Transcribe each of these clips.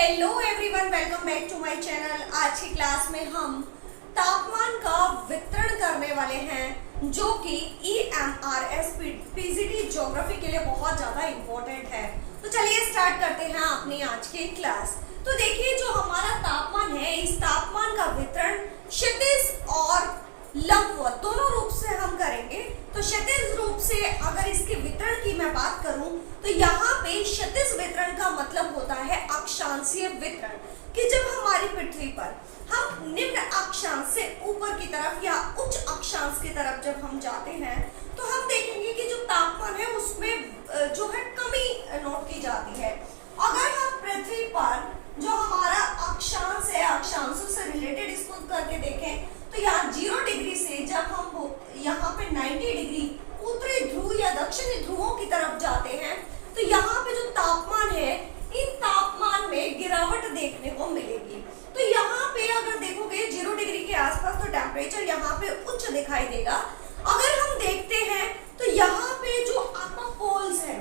Hello everyone, welcome back to my channel. आज की class में हम तापमान का वितरण करने वाले हैं, जो कि EMRS पीजीटी ज्योग्राफी के लिए बहुत ज्यादा इम्पोर्टेंट है। तो चलिए स्टार्ट करते हैं अपनी आज की क्लास। तो देखिए, जो हमारा तापमान है, इस तापमान का वितरण क्षैतिज और लंबवत दोनों रूप से हम करेंगे। तो क्षैतिज रूप से अगर इसके वितरण की मैं बात करूं तो यहाँ पे क्षैतिज वितरण का मतलब होता है अक्षांशीय वितरण, कि जब हमारी पृथ्वी पर हम निम्न अक्षांश से ऊपर की तरफ या उच्च अक्षांश की तरफ जब हम जाते हैं तो हम देखेंगे कि जो तापमान है उसमें जो है कमी नोट की जाती है। अगर हम पृथ्वी पर जो हमारा अक्षांश है, अक्षांशों से रिलेटेड इसको करके देखें तो यहाँ 0 डिग्री से जब हम यहाँ पे 90 डिग्री उत्तरी ध्रुव या दक्षिणी ध्रुवों की तरफ जाते हैं तो यहाँ पे जो तापमान है, इन तापमान में गिरावट देखने को मिलेगी। तो यहाँ पे अगर देखोगे 0 डिग्री के आसपास तो टेम्परेचर यहाँ पे उच्च दिखाई देगा। अगर हम देखते हैं तो यहाँ पे जो आपका पोल्स है,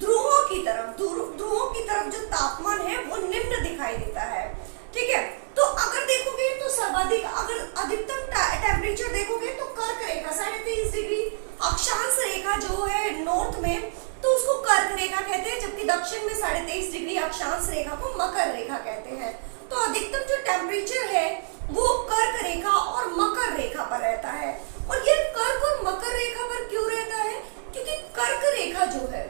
ध्रुवों की तरफ जो तापमान है वो निम्न दिखाई देता है। ठीक है, तो अगर देखोगे तो सर्वाधिक, अगर अधिकतम टेम्परेचर देखोगे तो कर्क रेखा 23.5 डिग्री, अक्षांश रेखा जो है नॉर्थ में तो उसको कर्क रेखा कहते हैं, जबकि दक्षिण में 23.5 डिग्री अक्षांश रेखा को मकर रेखा कहते हैं। तो अधिकतम जो टेम्परेचर है वो कर्क रेखा और मकर रेखा पर रहता है। और ये कर्क और मकर रेखा पर क्यों रहता है? क्योंकि कर्क रेखा जो है,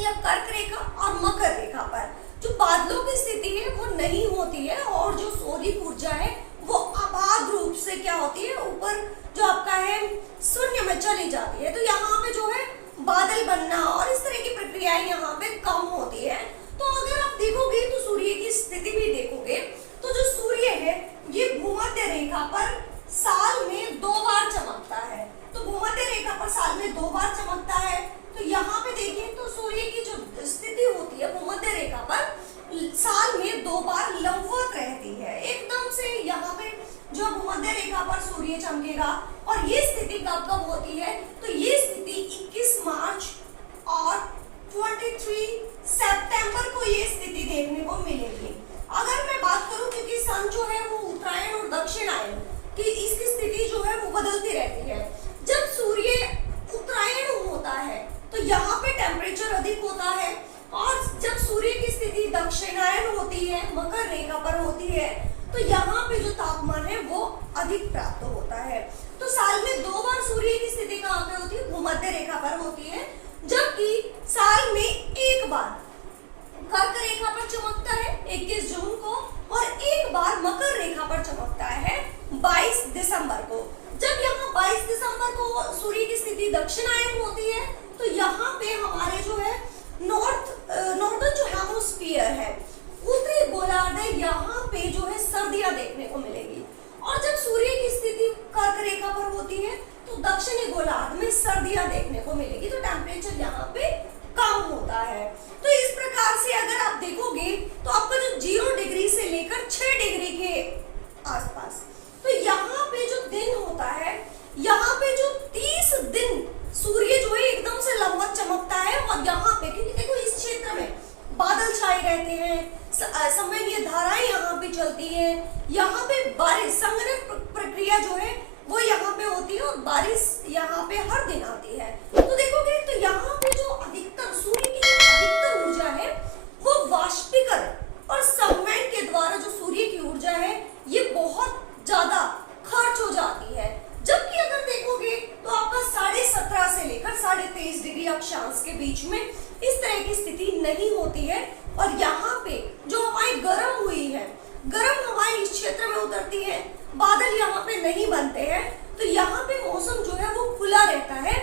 या कर्क रेखा और मकर रेखा पर जो बादलों की स्थिति है वो नहीं होती है, और जो सौर ऊर्जा है वो अबाध रूप से क्या होती है, ऊपर जो आपका है शून्य में चली जाती है। तो यहाँ पे जो है बादल बनना और इस तरह की प्रक्रियाएं यहाँ पे कम होती है। तो अगर आप देखोगे तो सूर्य की स्थिति भी देखोगे तो जो सूर्य है ये भूमध्य रेखा पर साल में 2 बार चमकता है। तो भूमध्य रेखा पर साल में 2 बार चमकता है। तो यहाँ पे देखिए तो सूर्य की जो स्थिति होती है भूमध्य रेखा पर साल में 2 बार लंबवत रहती है। एकदम से यहाँ पे जो भूमध्य रेखा पर सूर्य चमकेगा, और ये स्थिति कब कब होती है? तो ये स्थिति 21 मार्च और 23 सितंबर को ये स्थिति देखने को मिलेगी। अगर मैं बात करूं, क्योंकि सन जो है वो उत्तरायण और दक्षिणायन की इसकी स्थिति जो है वो बदलती रहती है। जब सूर्य उत्तरायण होता है तो यहाँ पे टेम्परेचर अधिक होता है, और जब सूर्य की स्थिति दक्षिणायन होती है, मकर रेखा पर होती है, तो यहाँ पे जो तापमान है वो अधिक प्राप्त होता है। तो साल में 2 बार सूर्य की स्थिति कहाँ पे होती है? भूमध्य रेखा पर होती है, जबकि साल में 1 बार कर्क रेखा पर चमकता है 21 जून को, और 1 बार मकर रेखा पर चमकता है 22 दिसंबर को। जब यहाँ 22 दिसंबर को सूर्य की स्थिति दक्षिणायन होती है तो यहाँ पे हमारे जो है नॉर्दर्न जो हेमिस्फीयर है, उत्तरी गोलार्ध है, यहाँ पे जो है सर्दियां देखने को मिलेगी। और जब सूर्य की स्थिति कर्क रेखा पर होती है तो दक्षिणी गोलार्ध में सर्दियां देखने को मिलेगी। तो टेम्परेचर यहाँ पे कम होता है। तो इस प्रकार से अगर आप देखोगे तो आपका जो 0 डिग्री से लेकर 6 डिग्री के आसपास, तो यहाँ पे जो दिन होता है, यहाँ पे जो 30 दिन सूर्य जो है एकदम से लंबवत चमकता है। और यहाँ पे क्योंकि देखो इस क्षेत्र में बादल छाए रहते हैं, संवहनीय धाराएं यहाँ पे चलती है, यहाँ पे बारिश संघनन प्रक्रिया जो है वो यहाँ पे होती है, और बारिश यहाँ पे हर दिन आती है। तो देखोगे तो यहाँ पे जो अधिकतर सूर्य की अधिकतर ऊर्जा है वो वाष्पीकरण और संवहन के द्वारा जो सूर्य की ऊर्जा है ये बहुत ज्यादा खर्च हो जाती है। जबकि अगर देखोगे तो आपका 17.5 से लेकर 23.5 डिग्री अक्षांश के बीच में इस तरह की स्थिति नहीं होती है। और यहाँ पे जो हमारी गर्म हुई है, गर्म हवाएं इस क्षेत्र में उतरती है, बादल यहाँ पे नहीं बनते हैं, तो यहाँ पे मौसम जो है वो खुला रहता है।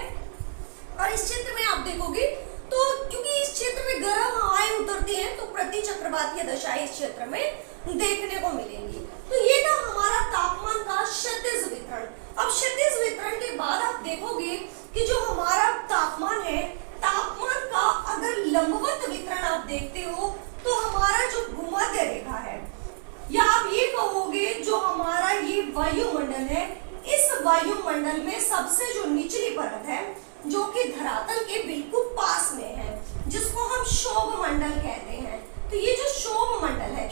और इस क्षेत्र में आप देखोगे तो क्योंकि इस क्षेत्र में गर्म हवाएं उतरती हैं तो प्रति चक्रवातीय दशाएं इस क्षेत्र में देखने को मिलेंगी। तो ये था हमारा तापमान का क्षैतिज वितरण। अब क्षैतिज वितरण के बाद आप देखोगे कि जो हमारा तापमान है, तापमान का अगर लंबवत वितरण आप देखते हो तो हमारा जो भूमध्य रेखा है, या आप ये कहोगे जो हमारा ये वायुमंडल है, इस वायुमंडल में सबसे जो निचली परत है जो कि धरातल के बिल्कुल पास में है, जिसको हम क्षोभ मंडल कहते हैं। तो ये जो क्षोभ मंडल है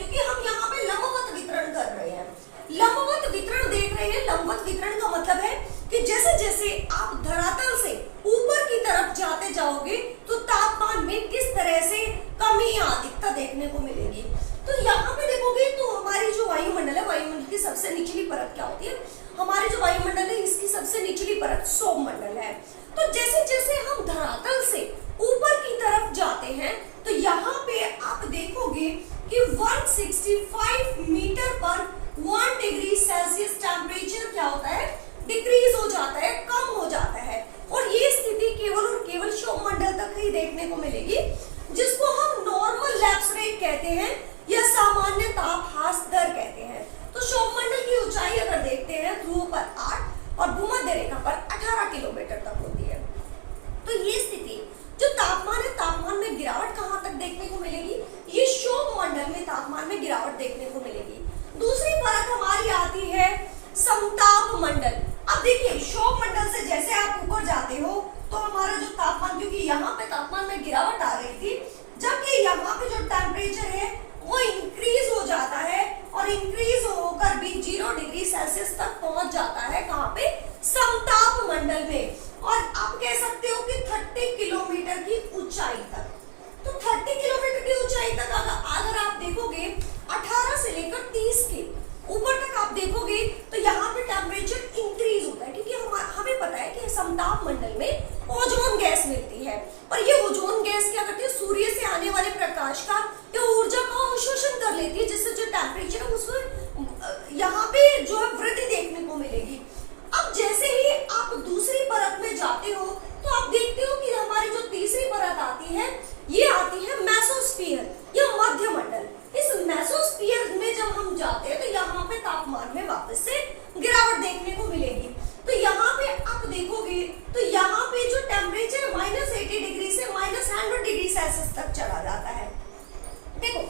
65 मीटर पर 1 डिग्री सेल्सियस टेम्परेचर क्या होता है, डिक्रीज हो जाता है, कम हो जाता है। और ये स्थिति केवल और केवल क्षोभ मंडल तक ही देखने को मिलेगी, जिसको हम नॉर्मल लैप्स रेट कहते हैं या सामान्य ताप ह्रास दर कहते हैं। तो क्षोभ मंडल की ऊंचाई अगर देखते हैं ध्रुव पर 8 और भूमध्य रेखा पर 18 किलोमीटर तक होती है। तो ये स्थिति जो तापमान है, तापमान में गिरावट कहां तक देखने को मिलेगी, ये क्षोभ मंडल में तापमान में गिरावट देखने को मिलेगी। दूसरी परत हमारी आती है समताप मंडल। अब देखिए क्षोभ मंडल से जैसे आप ऊपर जाते हो तो हमारा जो तापमान, क्योंकि यहाँ पे तापमान में गिरावट आ रही थी, जबकि यहाँ पे जो टेम्परेचर है वो इंक्रीज हो जाता है और इंक्रीज होकर भी 0 डिग्री सेल्सियस तक पहुंच जाता है। कहाँ पे, समताप मंडल में। और आप कह सकते हो कि 30 किलोमीटर की ऊंचाई तक। तो 30 किलोमीटर की ऊंचाई तक अगर आप देखोगे 18 से लेकर 30 के ऊपर तक आप देखोगे तो यहाँ पे टेम्परेचर इंक्रीज होता है, क्योंकि हमें पता है कि समताप मंडल में ओजोन गैस मिलती है और ये ओजोन गैस क्या करती है, सूर्य से आने वाले प्रकाश का या ऊर्जा का अवशोषण कर लेती है, जिससे जो टेम्परेचर है उसमें यहाँ पे जो है वृद्धि देखने को मिलेगी। अब जैसे ही आप दूसरी परत में जाते हो तो आप देखते हो कि हमारी जो तीसरी परत आती है ये आती है मेसोस्फीयर या मध्य मंडल। इस मेसोस्फीयर में जब हम जाते हैं तो यहाँ पे तापमान में वापस से गिरावट देखने को मिलेगी। तो यहाँ पे आप देखोगे तो यहाँ पे जो टेम्परेचर -80 डिग्री से -100 डिग्री सेल्सियस तक चला जाता है। देखो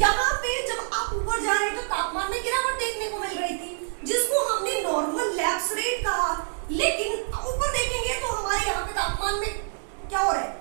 यहाँ पे जब आप ऊपर जा रहे हैं तो तापमान में गिरावट देखने को मिल रही थी, जिसको हमने नॉर्मल लैप्स रेट कहा। लेकिन ऊपर देखेंगे तो हमारे यहाँ पे तापमान में क्या हो रहा है,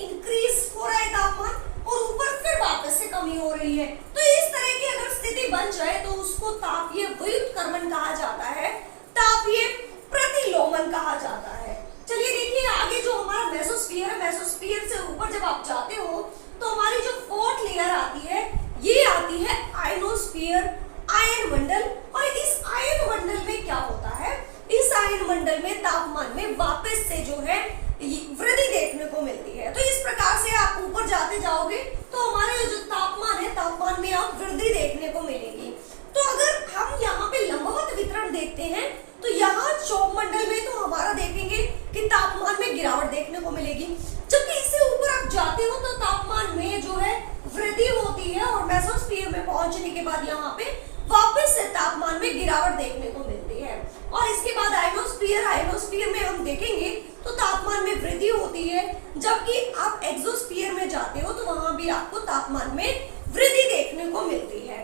इंक्रीज हो रहा है तापमान और ऊपर फिर वापस से कमी हो रही है। तो इस तरह की अगर स्थिति बन जाए तो उसको तापीय व्युत्क्रमण कहा जाता है, तापीय प्रतिलोमन कहा जाता है। चलिए देखिए आगे जो हमारा मेसोस्फीयर है, मेसोस्फीयर से ऊपर जब आप जाते हो तो हमारी जो फोर्थ लेयर आती है ये आती है आयनोस्फीयर, आयन मंडल। और इस आयन मंडल में क्या होता है, इस आयन मंडल में तापमान में वापस से जो है वृद्धि देखने को मिलती है। तो इस प्रकार से आप ऊपर जाते जाओगे तो हमारे जो तापमान है, तापमान में आप वृद्धि देखने को मिलेगी। तो अगर हम यहाँ पे लंबवत वितरण देखते हैं तो यहाँ क्षोभ मंडल में तो हमारा देखेंगे कि तापमान में गिरावट देखने को मिलेगी, जबकि इससे ऊपर आप जाते हो तो तापमान में जो है वृद्धि होती है और मेसोस्फीयर में पहुंचने के बाद यहाँ पे वापस से तापमान में गिरावट देखने को मिलती है। और इसके बाद आयनोस्फीयर, आयनोस्फीयर में हम देखेंगे तो तापमान में वृद्धि होती है, जबकि आप एक्सोस्फीयर में जाते हो तो वहां भी आपको तापमान में वृद्धि देखने को मिलती है।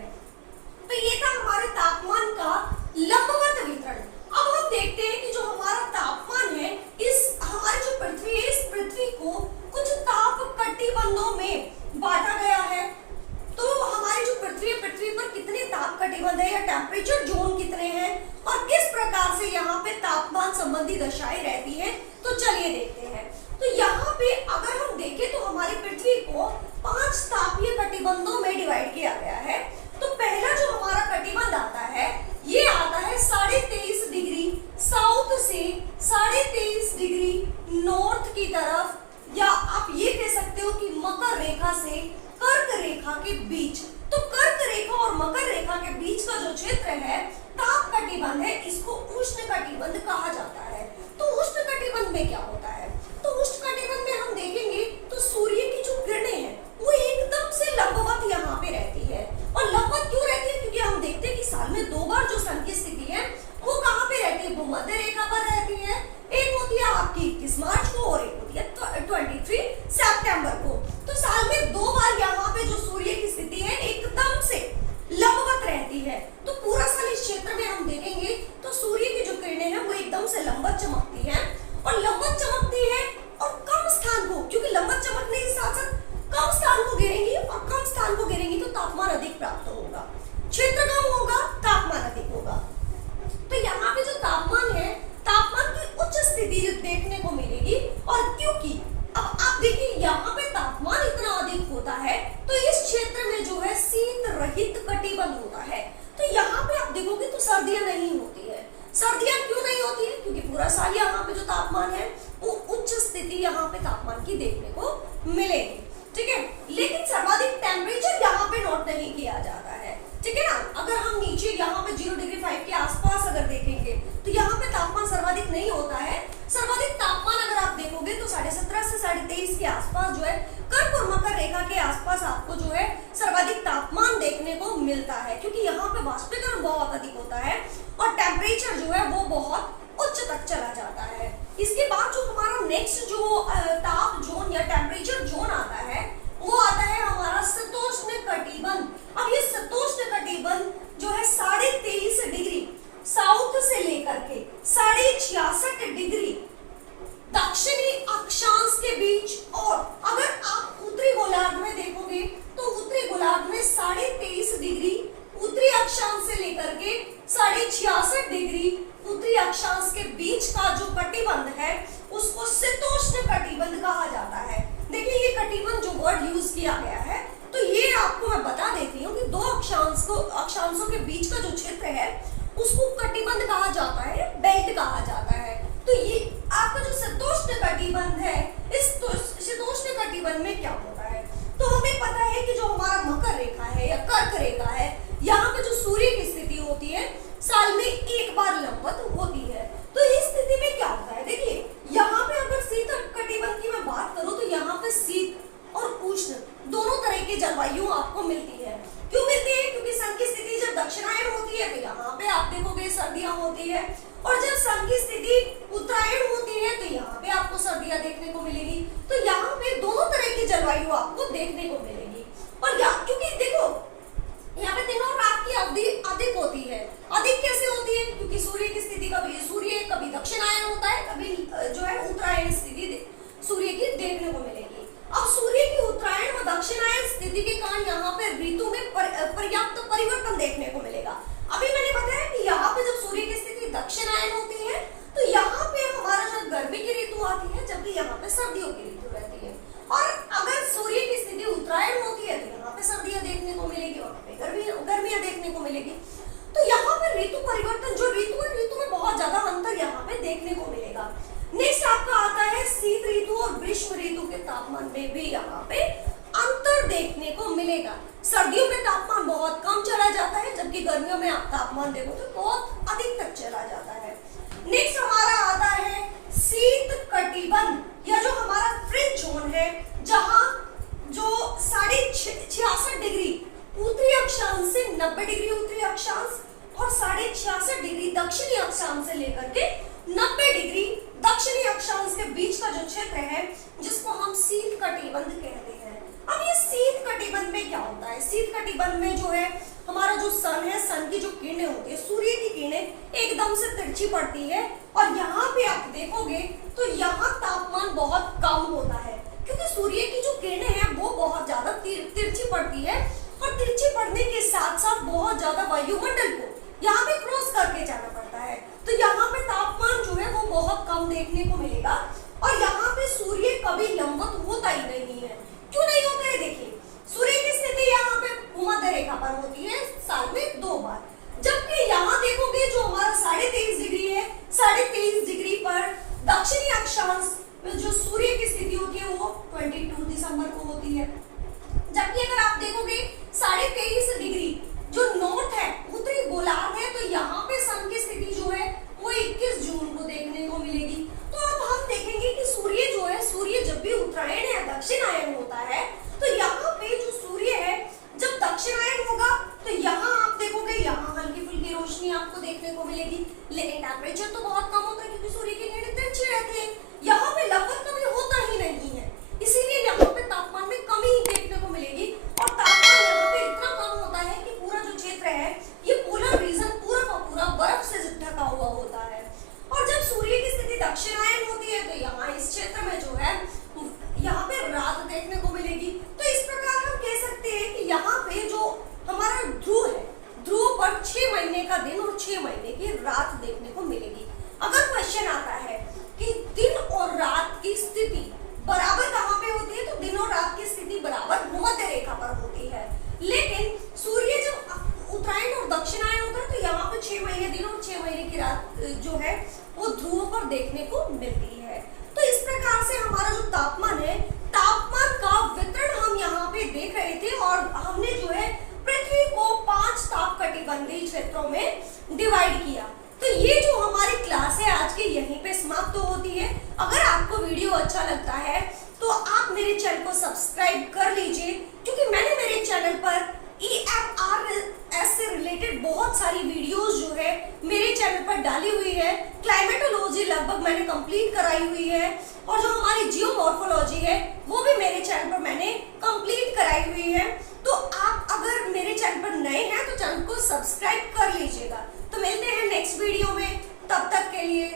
तो ये था हमारे तापमान का लंबवत वितरण। अब हम देखते हैं कि जो हमारा तापमान है, इस हमारी जो पृथ्वी है, इस पृथ्वी को कुछ ताप कटिबंधों में बांटा गया है। तो हमारी जो पृथ्वी है, पृथ्वी पर कितने ताप कटिबंध है या टेम्परेचर जोन कितने हैं और किस प्रकार से यहाँ पे तापमान संबंधी दशाएं रहती है, तो चलिए देखते हैं। तो यहाँ पे अगर हम देखें तो हमारी पृथ्वी को 5 तापीय कटिबंधों में डिवाइड किया गया है। तो पहला जो हमारा कटिबंध आता है ये आता है 23.5 डिग्री साउथ से 23.5 डिग्री नॉर्थ की तरफ, या आप ये कह सकते हो कि मकर रेखा से कर्क रेखा के बीच। तो कर्क रेखा और मकर रेखा के बीच का जो क्षेत्र है, ताप कटिबंध है, इसको उष्ण कटिबंध कहा जाता है। तो उष्ण कटिबंध में क्या होता है, तो उष्ण कटिबंध में हम देखेंगे तो सूर्य की जो किरणें हैं वो एकदम से लंबवत यहाँ पे रहती है। और लंबवत क्यों रहती है, क्योंकि हम देखते हैं कि साल में 2 बार जो सन की स्थिति है वो कहाँ पे रहती है, भूमध्य रेखा पर रहती है। एक होती है आपकी 21 मार्च को और एक होती है 23 सितंबर को। तो साल में 2 बार यहाँ पे जो सूर्य की स्थिति है एकदम से लंबवत रहती है। तो पूरा साल इस क्षेत्र में हम देखेंगे तो सूर्य की जो किरणें हैं वो एकदम से लिया जाता है, ठीक है ना। अगर हम नीचे यहाँ पे 0 डिग्री 5 के आसपास अगर देखेंगे तो यहाँ पे तापमान सर्वाधिक नहीं होता है। सर्वाधिक तापमान अगर आप देखोगे तो 17.5 से 23.5 के आसपास जो है कर्क और मकर रेखा के आसपास आपको जो है सर्वाधिक तापमान देखने को मिलता है, क्योंकि यहाँ पे वाष्पीकरण बहुत अधिक होता है और टेम्परेचर जो है वो बहुत उच्च तक चला जाता है। इसके बाद जो हमारा नेक्स्ट जो ताप जोन या टेम्परेचर जोन आता है वो आता है हमारा शीतोष्ण कटिबंध। अब ये शीतोष्ण कटिबंध जो है 23.5 डिग्री साउथ से लेकर के 66.5 डिग्री दक्षिणी अक्षांश के बीच, और अगर आप उत्तरी गोलार्ध में देखोगे तो उत्तरी गोलार्ध में 23.5 डिग्री उत्तरी अक्षांश से लेकर के 66.5 डिग्री उत्तरी अक्षांश के बीच का जो कटिबंध है उसको शीतोष्ण कटिबंध कहा जाता है। देखिए ये कटिबंध जो वर्ड यूज किया गया है तो ये आपको मैं बता देती हूँ कि दो अक्षांशों के बीच का जो क्षेत्र है उसको कटिबंध कहा जाता है, बेल्ट कहा जाता है। तो ये आपका जो शीतोष्ण कटिबंध है, इस शीतोष्ण कटिबंध में क्या होता है, तो हमें पता है कि जो हमारा मकर रेखा है या कर्क रेखा है, यहाँ पे जो सूर्य की स्थिति होती है साल में एक बार लंबवत होती है। तो इस स्थिति में क्या होता है, देखिए यहाँ पे अगर शीत कटिबंध की मैं बात करूँ तो यहाँ पे शीत और उष्ण दोनों तरह की जलवायु आपको मिलती है। क्यों मिलती है, क्योंकि सन की स्थिति जब दक्षिणायन होती है तो यहाँ पे आप देखोगे सर्दियां होती है, और जब सन की स्थिति उत्तरायण होती है तो यहाँ पे आपको सर्दियां देखने को मिलेगी। तो यहाँ पे दोनों तरह की जलवायु आपको देखने को मिलेगी। और क्योंकि देखो यहाँ पे दिन और रात की अवधि अधिक होती है। अधिक कैसे होती है, क्योंकि सूर्य की स्थिति कभी दक्षिणायन होता है, कभी जो है उत्तरायण स्थिति सूर्य की देखने को मिलेगी। अब सूर्य की उत्तरायण व दक्षिणायन स्थिति के कारण यहाँ पे ऋतु में पर्याप्त परिवर्तन देखने को मिलेगा। अभी मैंने बताया कि यहाँ पे जब सूर्य की स्थिति दक्षिणायन होती है तो यहाँ पे हमारा जब गर्मी की ऋतु आती है, जबकि यहाँ पे सर्दियों की ऋतु रहती है। और अगर सूर्य की स्थिति उत्तरायण होती है तो यहाँ पे सर्दियां देखने को मिलेगी और गर्मियां देखने को मिलेगी। तो यहाँ पे ऋतु परिवर्तन जो ऋतु में बहुत ज्यादा अंतर यहाँ पे देखने को मिलेगा। नेक्स्ट आपका आता है शीत ऋतु और ग्रीष्म ऋतु के तापमान में भी यहाँ पे अंतर देखने को मिलेगा। सर्दियों में तापमान बहुत कम चला जाता है, जबकि गर्मियों में आप तापमान देखो तो बहुत अधिक तक चला जाता है। नेक्स्ट हमारा आता है शीत कटिबंध या जो हमारा फ्रिज जोन है, जहां जो 66.5 डिग्री उत्तरी अक्षांश से 90 डिग्री उत्तरी अक्षांश और 66.5 डिग्री दक्षिणी अक्षांश से लेकर के 90 डिग्री दक्षिणी अक्षांश के बीच का जो क्षेत्र है जिसको हम शीत कटिबंध कहते हैं। अब ये शीत कटिबंध में क्या होता है, शीत कटिबंध में जो है हमारा जो सन है, सन की जो किरणें होती है, सूर्य की किरणें एकदम से तिरछी पड़ती है, और यहाँ पे आप देखोगे तो यहाँ तापमान बहुत कम होता है, क्योंकि सूर्य की जो किरणें हैं वो बहुत ज्यादा तिरछी पड़ती है, और तिरछी पड़ने के साथ साथ बहुत ज्यादा वायुमंडल को यहाँ पे क्रॉस करके जाना पड़ता है। तो यहाँ पे तापमान जो है वो बहुत कम देखने को मिलेगा, और यहाँ पे सूर्य कभी लंबवत होता ही नहीं है। क्यों नहीं होता है, देखिए सूर्य की स्थिति यहाँ पे भूमध्य रेखा पर होती है साल में 2 बार, जबकि यहाँ देखोगे जो हमारा 23.5 डिग्री है, 23.5 डिग्री पर दक्षिणी अक्षांश में जो सूर्य की स्थिति होती है वो 22 दिसंबर को होती है। जबकि अगर आप देखोगे 23.5 डिग्री जो नॉर्थ है, उत्तरी गोलार्ध है, तो यहाँ पे सन की स्थिति जो है वो 21 जून को देखने को मिलेगी। तो अब हम देखेंगे कि सूर्य जो है, सूर्य जब भी उत्तरायण या दक्षिणायन होता है तो यहाँ पे जो सूर्य है जब दक्षिणायन होगा तो यहाँ आप देखोगे यहाँ हल्की फुल्की रोशनी आपको देखने को मिलेगी, लेकिन टेम्परेचर तो बहुत कम होता है क्योंकि सूर्य की किरणें तिरछी रहती है। यहाँ पे लगभग कभी होता ही नहीं है, इसीलिए यहाँ पे तापमान में कमी ही देखने को मिलेगी, और तापमान यहाँ पे इतना कम होता है कि पूरा जो क्षेत्र है ये पोलर रीजन पूरा का पूरा बर्फ से ढका हुआ होता है। और जब सूर्य की स्थिति दक्षिणायन होती है तो यहाँ इस क्षेत्र में जो है यहाँ पे रात देखने को मिलेगी। तो इस प्रकार हम कह सकते हैं कि यहाँ पे जो हमारा ध्रुव है, ध्रुव पर 6 महीने का दिन और 6 महीने की रात देखने को मिलेगी। अगर क्वेश्चन आता है कि दिन और रात की स्थिति बराबर कहाँ पे होती है, तो दिन और रात की स्थिति बराबर भूमध्य रेखा पर होती है, लेकिन सूर्य जब उत्तरायण और दक्षिणायन होता है तो यहाँ पे 6 महीने दिन और 6 महीने की रात जो है वो ध्रुव पर देखने को मिलती है। तो इस प्रकार से हमारा जो तापमान है, तापमान का वितरण हम यहाँ पे देख रहे थे, और हमने जो है पृथ्वी डिवाइड किया। तो ये जो हमारी क्लास है आज की यहीं पे समाप्त होती है। अगर आपको वीडियो अच्छा लगता है तो आप मेरे चैनल को सब्सक्राइब कर लीजिए, क्योंकि मैंने मेरे चैनल पर EMRS से रिलेटेड बहुत सारी वीडियोस जो है मेरे चैनल पर डाली हुई है। क्लाइमेटोलॉजी लगभग मैंने कंप्लीट कराई हुई है, और जो हमारी जियोमॉर्फोलॉजी है वो भी मेरे चैनल पर मैंने कंप्लीट कराई हुई है। तो आप अगर मेरे चैनल पर नए हैं तो चैनल को सब्सक्राइब कर लीजिएगा। तो मिलते हैं नेक्स्ट वीडियो में, तब तक के लिए